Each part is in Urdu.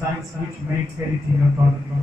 signs which makes anything a problem.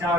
4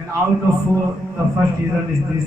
And out of 4, the first reason is this.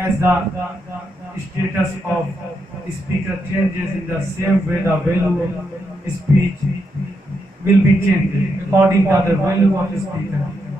As the status of speaker changes, in the same way the value of speech will be changed according to the value of speaker.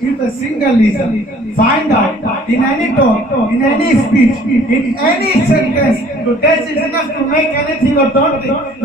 If a single reason, find out in any talk, in any speech, in any sentence, to test is enough to make anything or don't.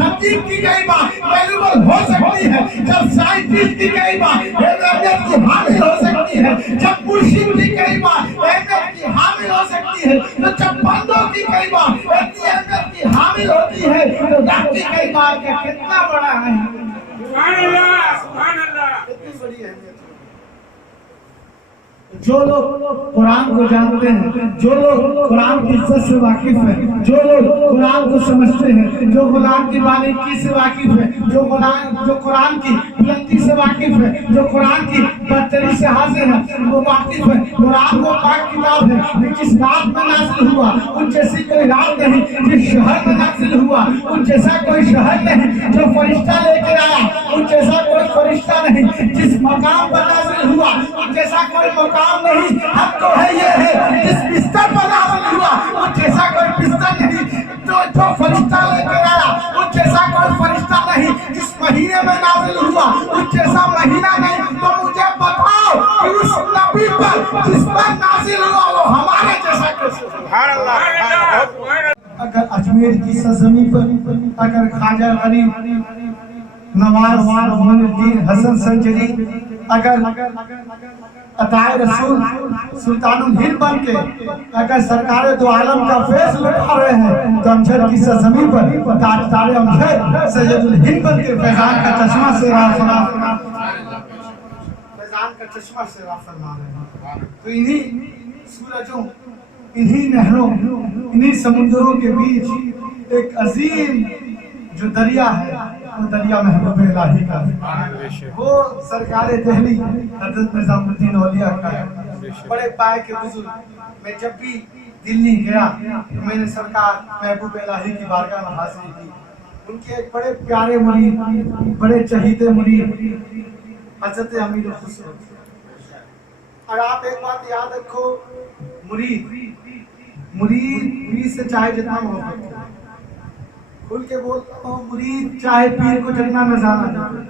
خطیب کی کئی بات ویلیبل ہو سکتی ہے، جب سائنٹسٹ کی کئی بات اہمیت کی حامل ہو سکتی ہے، جب مرشد کی کئی بات اہمیت کی حامل ہو سکتی ہے، تو جب بندوں کی کئی بات اہمیت کی حامل ہوتی ہے، تو رب کی کئی بات کا کتنا بڑا ہے۔ سبحان اللہ، سبحان اللہ۔ کتنی بڑی اہمیت۔ جو لوگ قرآن کو جانتے ہیں، جو لوگ قرآن کی عزت سے واقف ہیں، جو لوگ قرآن کو سمجھتے ہیں، جو قرآن کی باریکی سے واقف ہے، جو قرآن کی بلندی سے واقف ہے، جو قرآن کی برتری سے حاضر ہے، وہ واقف ہے قرآن وہ پاک کتاب ہے جس رات میں نازل ہوا ان جیسی کوئی رات نہیں، جس شہر میں نازل ہوا ان جیسا کوئی شہر نہیں، جو فرشتہ لے کے آیا ان جیسا کوئی فرشتہ نہیں، جس مقام پر نازل ہوا ان جیسا کوئی مقام نہیں، حق تو ہے یہ ہے جس بستر پر نازل ہوا ان جیسا کوئی بستر نہیں، جو فرشتہ لے کے آیا ان جیسا کوئی فرشتہ نہیں، جس مہینے میں نازل ہوا ان جیسا مہینہ نہیں۔ تو مجھے بتاؤ کہ اس نبی پر جس پر نازل ہوا وہ ہمارے جیسا کیسے؟ سبحان اللہ۔ اگر اجمیر کی سرزمین پر اگر خواجہ غریب نواز محمد الدین حسن سنجری اگر عطائے رسول سلطان الہند بن کے اگر سرکار دو عالم کا فیض لٹا رہے ہیں، تو امجد کی سرزمین پر تاجدار امجد سید الہند بن کے فیضان کا چشمہ سے راہ فرما فیضان کا چشمہ سے راہ فرما رہے ہیں۔ تو انہی سورجوں، انہی نہروں، انہی سمندروں کے بیچ ایک عظیم جو دریا ہے وہ دریا محبوب الہی کا ہے، وہ سرکار دہلی حضرت نظام الدین اولیاء کا ہے۔ بڑے پائے کے بزرگ، میں جب بھی دلی گیا تو میں نے سرکار محبوب الہی کی بارگاہ میں حاضری کی۔ ان کے ایک بڑے پیارے مرید، بڑے چہیتے مرید حضرت امیر خسرو۔ اور آپ ایک بات یاد رکھو، مرید سے چاہے جتنا محبت ہو، کھل کے بولتا ہوں، مرید چاہے پیر کو جتنا نظارہ دے،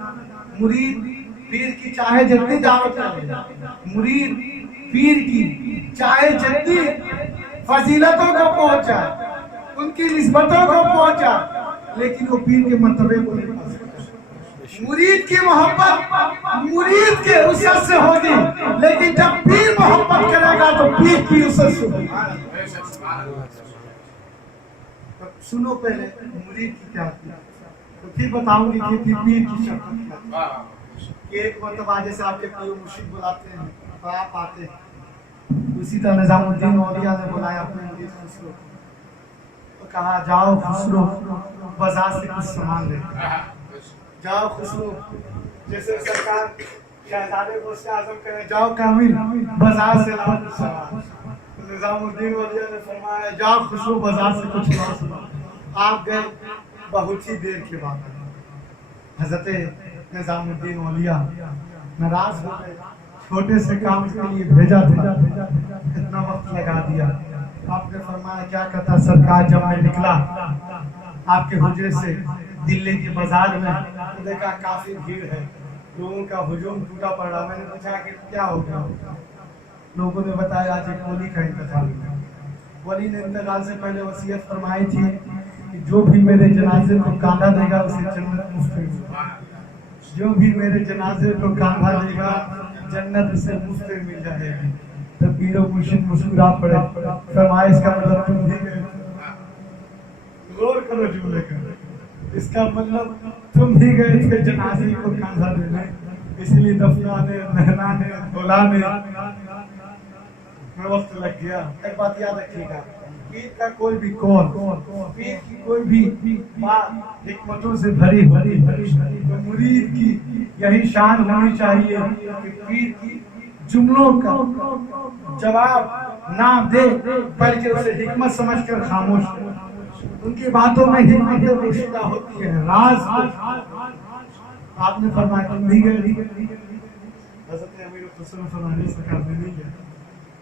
مرید پیر کی چاہے جتنی دعوت کرے، مرید پیر کی چاہے جتنی فضیلتوں کو پہنچا، ان کی نسبتوں کو پہنچا، لیکن وہ پیر کے مرتبے کو نہیں پہنچا۔ مرید کی محبت مرید کے وسعت سے ہوگی، لیکن جب پیر محبت کرے گا تو پیر کی وسعت سے ہوگی۔ سنو پہلے مرید کی کیا تھی، تو پھر بتاؤں گی کہ پیر کی شکل کیا تھی۔ ایک مرتبہ جیسے آپ کے پیر مرشد بلاتے ہیں تو آپ آتے ہیں، اسی طرح نظام الدین اولیاء نے بلایا اپنے مرید خسرو تو کہا جاؤ خسرو بازار سے کچھ سامان لے، جاؤ خسرو، جیسے سرکار شہزادے غوث اعظم کہے جاؤ کامل بازار سے لاؤ کچھ سامان، نظام الدین اولیاء نے فرمایا جاؤ خسرو بازار سے کچھ لاؤ۔ آپ گئے، بہت ہی دیر کے بعد حضرت نظام الدین اولیاء ناراض ہو گئے، چھوٹے سے کام کے لیے بھیجا تھا، اتنا وقت لگا دیا۔ آپ نے فرمایا کیا کہتا سرکار، جب میں نکلا آپ کے حجرے سے دلی کے بازار میں دیکھا کافی بھیڑ ہے، لوگوں کا ہجوم ٹوٹا پڑا۔ میں نے پوچھا کہ کیا ہو گیا؟ لوگوں نے بتایا آج ایک ولی کا انتقال ہوا۔ ولی نے انتقال سے پہلے وصیت فرمائی تھی کہ جو بھی میرے جنازے کو کاندھا دے گا اسے جنت مفت میں، جو بھی میرے جنازے کو کاندھا دے گا جنت اسے مفت میں مل جائے گی۔ تو پیر و مرشد مسکرا پڑے، فرمایا اس کا مطلب تم بھی گئے، غور کرو جملے کا، اس کا مطلب تم بھی گئے تھے جنازے کو کاندھا دینے، اس لیے دفنانے نہلانے دھلانے میں وقت لگ گیا۔ ایک بات یاد رکھیے گا، پیر کا کوئی بھی قول، پیر کی کوئی بھی بات حکمتوں سے بھری ہوتی ہے، تو مرید کی یہی شان ہونی چاہیے کہ پیر کی جملوں کا جواب نہ دے بلکہ اسے حکمت سمجھ کر خاموش ہو۔ ان کی باتوں میں حکمت پوشیدہ ہوتی ہے، راز۔ آپ نے فرمایا تم بھی گئے، حضرت امیر خسرو فرمانے سرکار میں نہیں گیا،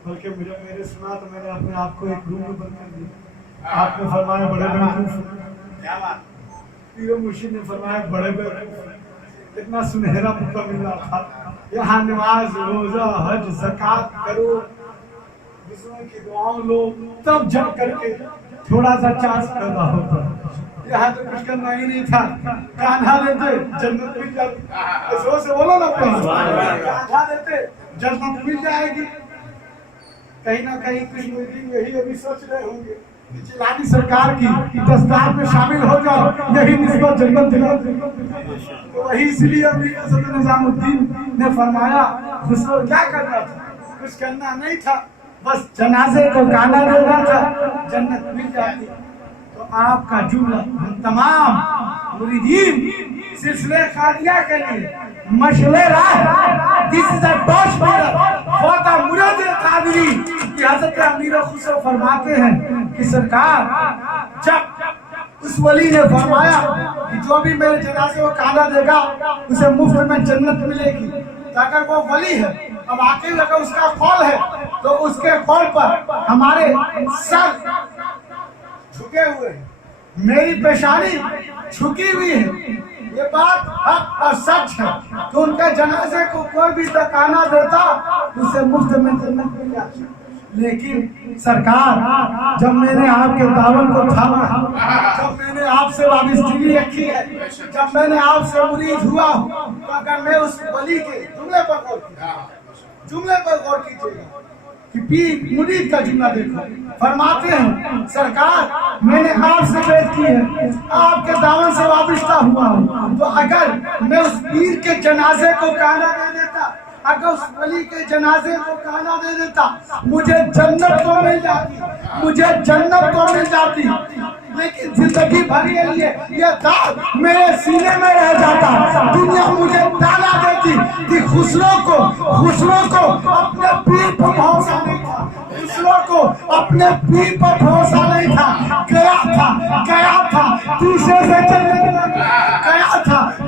بلکہ مجھے میرے سنا تو میں نے اپنے آپ کو ایک روم میں بند کر دیا۔ آپ نے فرمایا بڑے کیا بات؟ پیر و مرشد نے فرمایا بڑے اتنا سنہرا موقع ملا تھا، یہاں نماز روزہ حج زکات کرو، دوسروں کی دعاؤں لو، تب جا کر کے تھوڑا سا چانس پیدا ہوتا۔ یہاں تو کچھ کرنا ہی نہیں تھا، کانھا دیتے جنت مل جاتی، ایسے سے بولو نا کانھا دیتے جنت مل جائے گی۔ کہیں نہ کہیں کچھ مجرم یہی ابھی سوچ رہے ہوں گے کہ جیلانی سرکار کی دستار میں شامل ہو جاؤ، یہی نسبت جنت دلاتی۔ تو وہی اس لیے ابھی حضرت نظام الدین نے فرمایا خسرو کیا کرنا تھا، کچھ کرنا نہیں تھا، بس جنازے کو گانا دینا تھا، جنت مل جاتی۔ تو آپ کا جملہ ہم تمام مریدین سلسلے قادریہ کے لیے مشعل راہ، this is a torchbearer for the مرید قادری کہ حضرت امیر خسرو فرماتے ہیں کہ سرکار جب اس ولی نے فرمایا کہ جو بھی میرے جنازے کو کانا دے گا اسے مفت میں جنت ملے گی، تو اگر وہ ولی ہے اب واقعی اگر اس کا قول ہے تو اس کے قول پر ہمارے سر جھکے ہوئے ہیں، میری پیشانی جھکی ہوئی ہے، یہ بات حق اور سچ ہے کہ ان کے جنازے کو کوئی بھی تکانا دیتا اسے مفت میں جنت مل جاتی۔ لیکن سرکار جب میں نے آپ کے دامن کو تھاما، جب میں نے آپ سے وابستگی رکھی ہے، جب میں نے آپ سے مرید ہوا ہوں، تو اگر میں اس ولی کے جملے پر غور کیجیے گا کہ پیر مرید کا جملہ دیکھو، فرماتے ہیں سرکار میں نے آپ سے بیعت کی ہے، آپ کے دامن سے وابستہ ہوا ہوں، تو اگر میں اس پیر کے جنازے کو کانا دے دیتا، اگر اس ولی کے جنازے کو کانا دے دیتا، مجھے جنت کو مل جاتی، مجھے جنت کو مل جاتی۔ لیکن زندگی بھر کے لیے یہ داغ میرے سینے میں رہ جاتا، دنیا مجھے تانا دیتی کہ خسرو کو اپنے پیر پر بھروسہ نہیں تھا، خسرو کو اپنے پیر پر بھروسہ نہیں تھا، گیا تھا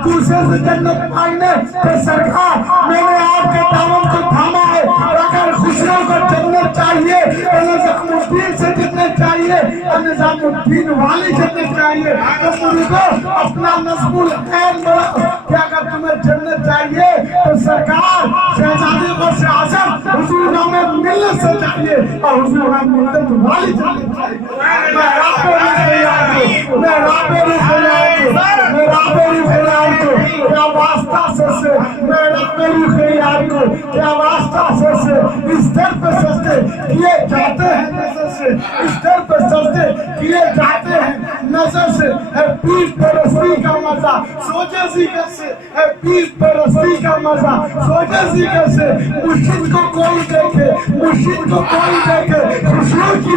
دوسرے سے جنت مانگنے پہ سرکار میں نے آپ کے دامن کو تھاما ہے۔ اگر خسرو کو جنت چاہیے تو نظام الدین سے جنت چاہیے، اور نظام الدین والی جنت چاہیے، تو مجھے اپنا نظم العین بڑھا کہ اگر تمہیں جنت چاہیے تو سرکار شہزادی غوث اعظم حضور نام ملت سے چاہیے، اور حضور نام ملت والی جنت چاہیے۔ میں رابطے کیا واسطہ سے اس در پہ سجدے کیے جاتے ہیں نظر سے، اس در پہ سجدے کیے جاتے ہیں نظر سے، ہے پیر پرستی کا مزہ سوچے ذکر سے، ہے پیر پرستی کا مزہ سوچے ذکر سے، مرشد کو کوئی دیکھے خوشیوں کی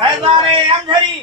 فیضان امجھری،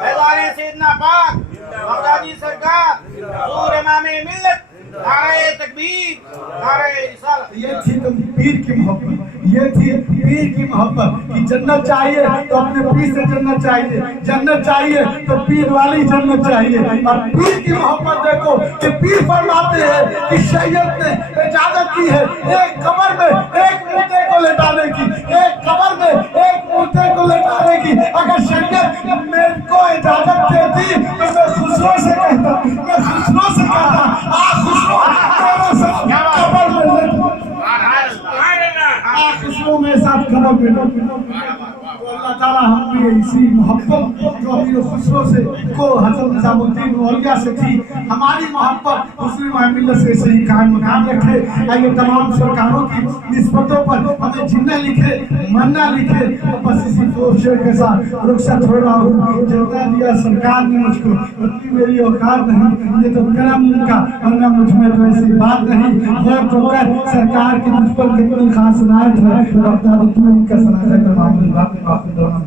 فیضان سیدنا پاک بغدادی سرکار، حضور امام ملت، نعرہ تکبیر، نعرہ رسالت۔ یہ تھی تو پیر کی محبت، یہ تھی پیر کی محبت کہ جنت چاہیے تو اپنے پیر سے جنت چاہیے، جنت چاہیے تو پیر والی جنت چاہیے۔ اور پیر کی محبت دیکھو کہ پیر فرماتے ہیں کہ شریعت نے اجازت کی ہے ایک قبر میں ایک مردے کو لٹانے کی، ایک قبر میں ایک مردے کو لٹانے کی۔ اگر شریعت میرے کو اجازت دیتی تو میں خسرو سے کہتا خسرو میرے ساتھ قبر میں لٹا، خسرو میرے ساتھ قبر میں لٹا۔ اللہ تعالیٰ ہم بھی اسی محبت جو امیر خسرو سے کو حضرت نظام الدین اولیاء سے تھی، ہماری محبت حضور امام ملت سے صحیح قائم مقام رکھے۔ آئیے تمام سرکاروں کی نسبتوں پر ہمیں جنہ لکھے مرنا لکھے، بس اسی دو شعر کے ساتھ رخصت ہو رہا ہوں۔ جلتا دیا سرکار نے مجھ کو، اتنی میری اوقات نہیں، یہ تو کرم ان کا، ورنہ مجھ میں تو ایسی بات نہیں۔ غور تو کر سرکار کی مجھ پر کتنی خاص عنایت ہے، بغدادی تو ان کا سنایت ہے تمام باتیں باقی دونوں